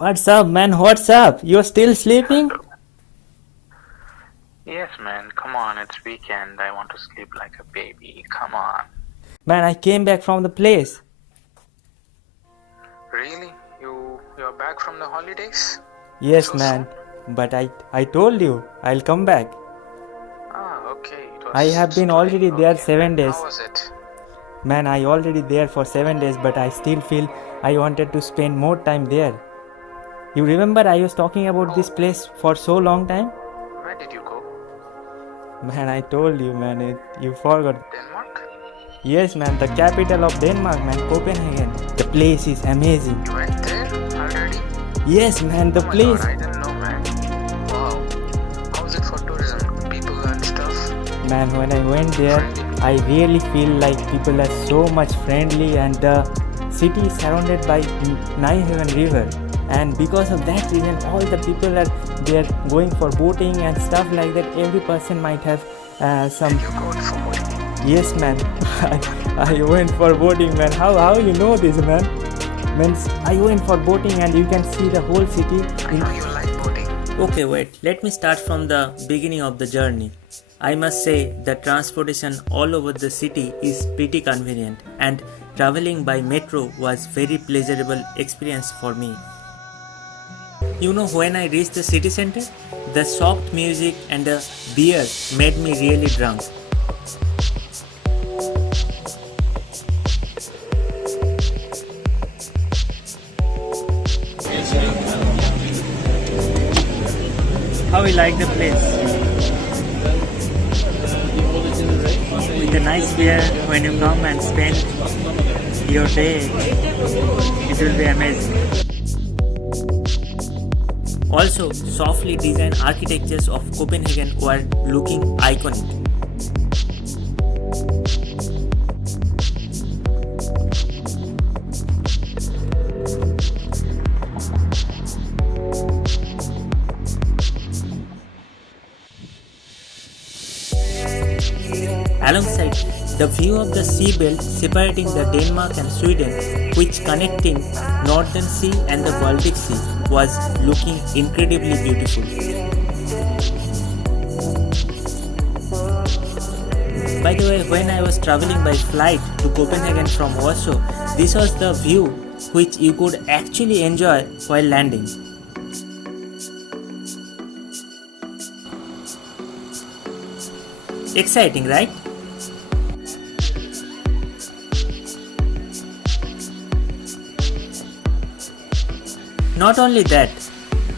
What's up, man? What's up? You're still sleeping? Yes, man, come on, it's weekend. I want to sleep like a baby. Come on. Man, I came back from the place. Really? You're back from the holidays? Yes, So soon? man. But I told you I'll come back. Ah, okay. It I have was been today. already there Okay, 7 man. days. How was it? Man, I already there for 7 days, but I still feel I wanted to spend more time there. You remember I was talking about this place for so long time? Where did you go? Man, I told you, man. You forgot. Denmark? Yes, man. The capital of Denmark, man. Copenhagen. The place is amazing. You went there already? Yes, man. The Oh my place. god, I didn't know, man. Wow. How's it for tourism? People and stuff? Man, when I went there, Friendly? I really feel like people are so much friendly, and the city is surrounded by Nyhavn river, and because of that reason all the people are there going for boating and stuff like that. Every person might have some. Did you go for boating? Yes, man. I went for boating, man. How you know this, man? Means I went for boating and you can see the whole city I know you like boating. Okay, wait. Let me start from the beginning of the journey. I must say the transportation all over the city is pretty convenient, and traveling by metro was very pleasurable experience for me. You know, when I reached the city center, the soft music and the beer made me really drunk. How you like the place? With a nice beer, when you come and spend your day, it will be amazing. Also, softly designed architectures of Copenhagen were looking iconic. Alongside, the view of the seabelt separating the Denmark and Sweden, which connecting Northern Sea and the Baltic Sea, was looking incredibly beautiful. By the way, when I was traveling by flight to Copenhagen from Warsaw, this was the view which you could actually enjoy while landing. Exciting, right? Not only that,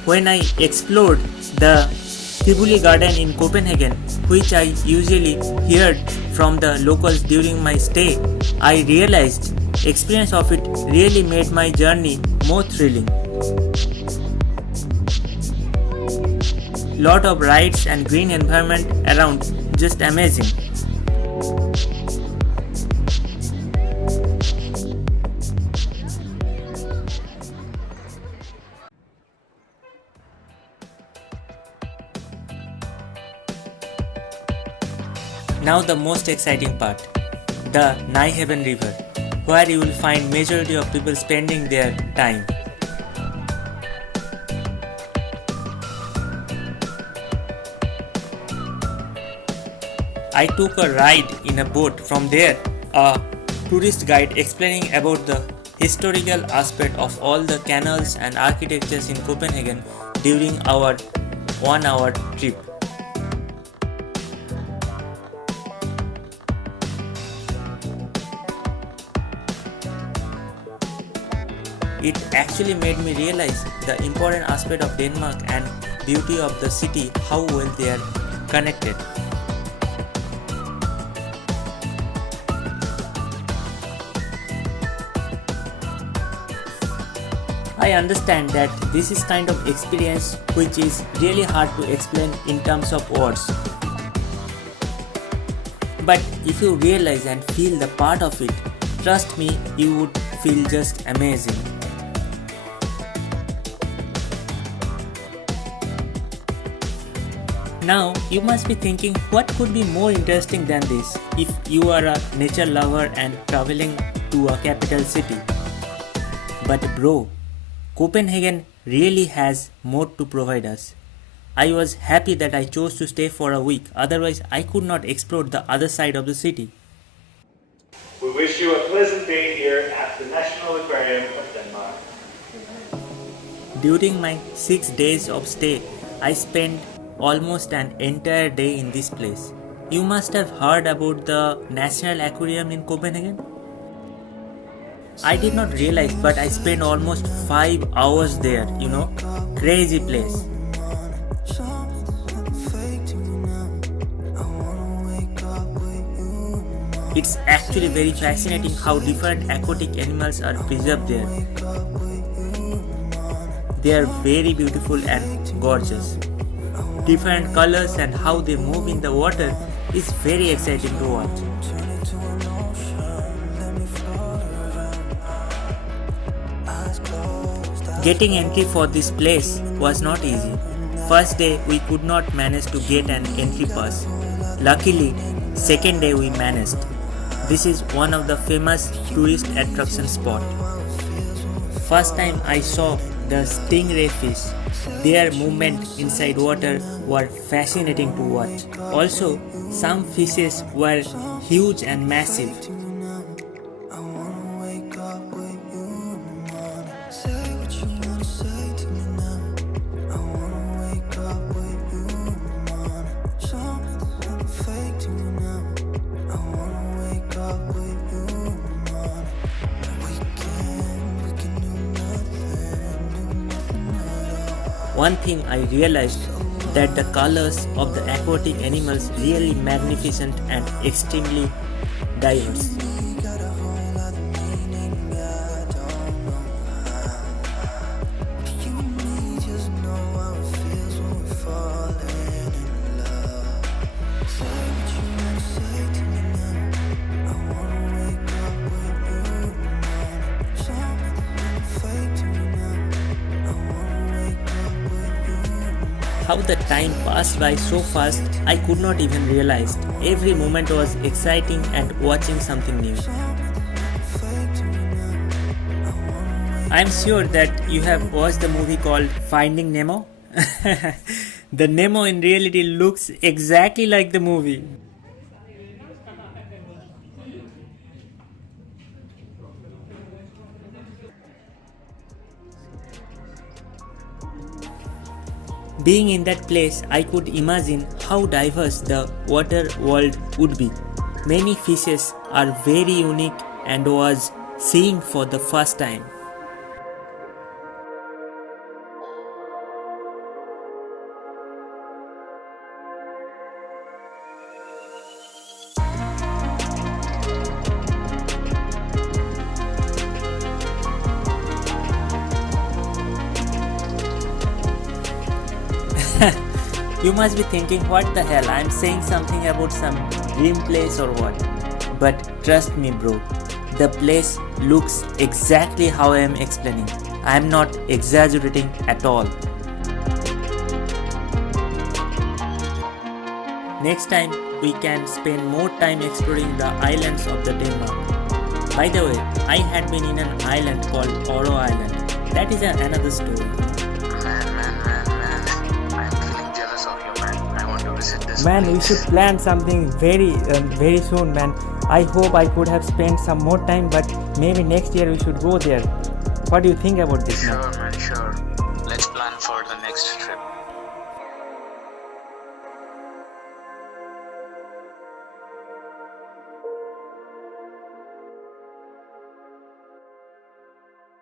when I explored the Tivoli Garden in Copenhagen, which I usually heard from the locals during my stay, I realized experience of it really made my journey more thrilling. Lot of rides and green environment around, just amazing. Now the most exciting part, the Nyhavn river, where you will find majority of people spending their time. I took a ride in a boat. From there, a tourist guide explaining about the historical aspect of all the canals and architectures in Copenhagen during our 1 hour trip. It actually made me realize the important aspect of Denmark and beauty of the city, how well they are connected. I understand that this is kind of experience which is really hard to explain in terms of words. But if you realize and feel the part of it, trust me, you would feel just amazing. Now, you must be thinking what could be more interesting than this if you are a nature lover and traveling to a capital city. But bro, Copenhagen really has more to provide us. I was happy that I chose to stay for a week, otherwise, I could not explore the other side of the city. We wish you a pleasant day here at the National Aquarium of Denmark. During my 6 days of stay, I spent almost an entire day in this place. You must have heard about the National Aquarium in Copenhagen. I did not realize, but I spent almost 5 hours there, Crazy place. It's actually very fascinating how different aquatic animals are preserved there. They are very beautiful and gorgeous. Different colors and how they move in the water is very exciting to watch. Getting entry for this place was not easy. First day we could not manage to get an entry pass. Luckily, second day we managed. This is one of the famous tourist attraction spot. First time I saw the stingray fish. Their movement inside water were fascinating to watch. Also, some fishes were huge and massive. One thing I realized that the colors of the aquatic animals really magnificent and extremely diverse. How the time passed by so fast, I could not even realize. Every moment was exciting and watching something new. I'm sure that you have watched the movie called Finding Nemo. The Nemo in reality looks exactly like the movie. Being in that place, I could imagine how diverse the water world would be. Many fishes are very unique and was seeing for the first time. You must be thinking, what the hell, I'm saying something about some dream place or what? But trust me bro, the place looks exactly how I am explaining. I am not exaggerating at all. Next time we can spend more time exploring the islands of the Denmark. By the way, I had been in an island called Oro Island. That is another story. Man, we should plan something very soon, man. I hope I could have spent some more time, but maybe next year we should go there. What do you think about this, man? Sure, man, sure. Let's plan for the next trip.